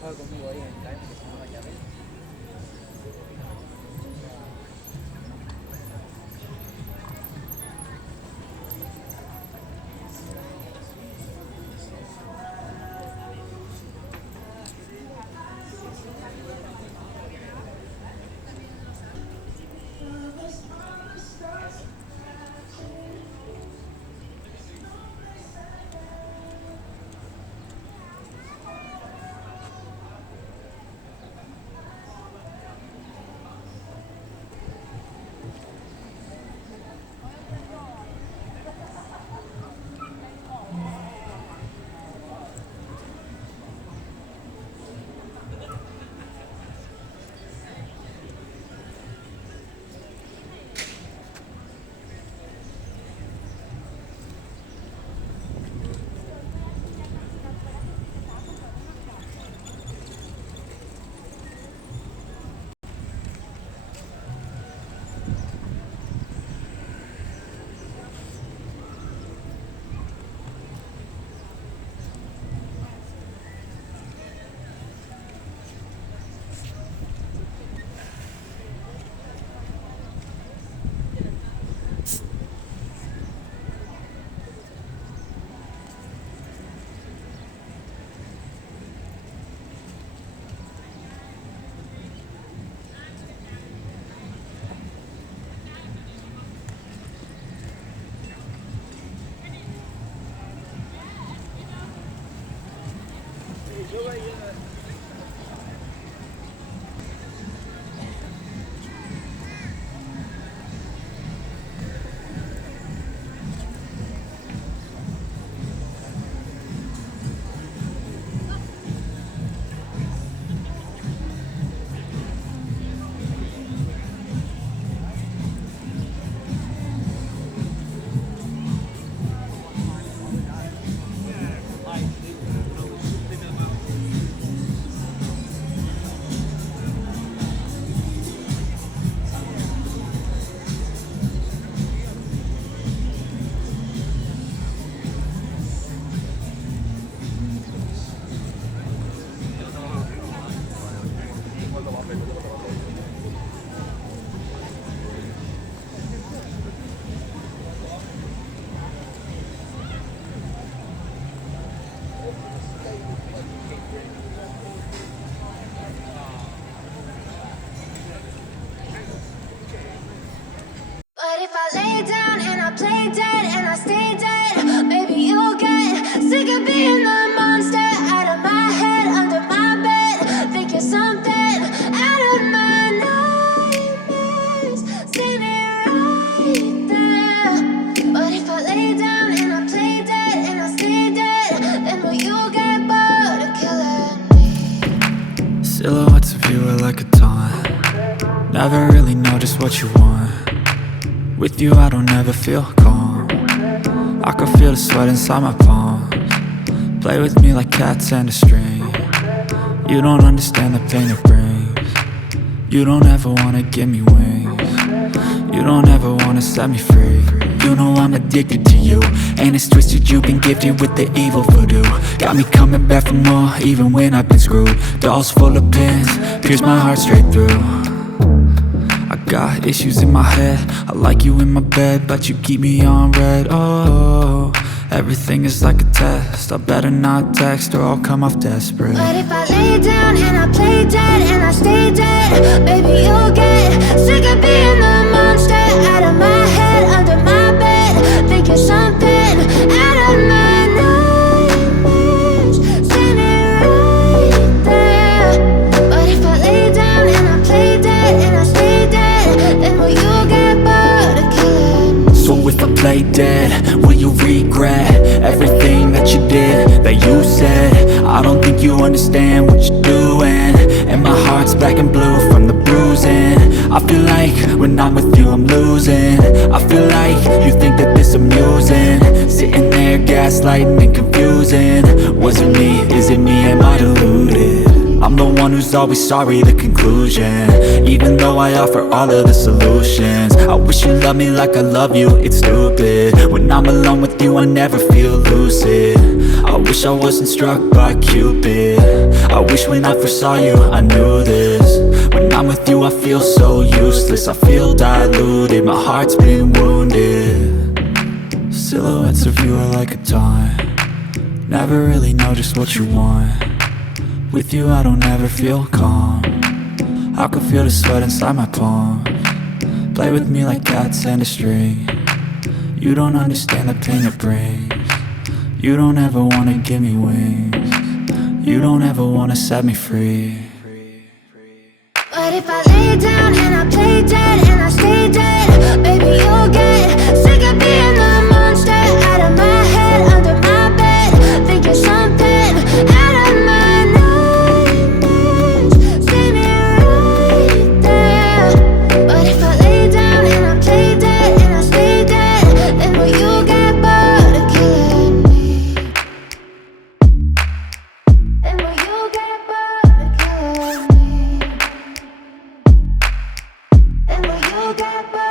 juega conmigo ahí en el canal que se llama Yabel. But if I lay down and I play dead and I stay dead, maybe you'll get sick of being the monster out of my head, under my bed. Think you're something out of my nightmares, standing right there. But if I lay down and I play dead and I stay dead, then will you get bored of killing me? Silhouettes of you are like a taunt. Never really know just what you want. With you I don't ever feel calm. I can feel the sweat inside my palms. Play with me like cats and a string. You don't understand the pain it brings. You don't ever wanna give me wings. You don't ever wanna set me free. You know I'm addicted to you, and it's twisted, you've been gifted with the evil voodoo. Got me coming back for more, even when I've been screwed. Dolls full of pins, pierce my heart straight through. I got issues in my head, I like you in my bed, but you keep me on red. Oh, everything is like a test, I better not text or I'll come off desperate. But if I lay down and I play dead and I stay dead, baby you'll get sick of being the monster out of my head, under my bed. Think you're something out of my nightmares, standing right there. But if I lay down and I play dead and I stay dead, then will you get bored of killing me? So if I play dead, will you regret everything that you did, that you said? I don't think you understand what you're doing, and my heart's black and blue from the bruising. I feel like when I'm with you I'm losing. I feel like you think that this amusing, sitting there gaslighting and confusing. Was it me? Is it me? Am I deluded? I'm the one who's always sorry, the conclusion. Even though I offer all of the solutions, I wish you loved me like I love you, it's stupid. When I'm alone with you I never feel lucid. I wish I wasn't struck by Cupid. I wish when I first saw you I knew this. When I'm with you I feel so useless, I feel diluted, my heart's been wounded. Silhouettes of you are like a taunt, never really know just what you want. With you I don't ever feel calm, I can feel the sweat inside my palms. Play with me like cats and a string, you don't understand the pain it brings. You don't ever wanna give me wings, you don't ever wanna set me free. But if I lay down and I play dead and I stay dead, maybe you'll get sick of being the monster out of my head, under my bed, thinking something out of my nightmares. See me right there. But if I lay down and I play dead and I stay dead, then will you get bored of killing me? Then will you get bored of killing me? And will you get back?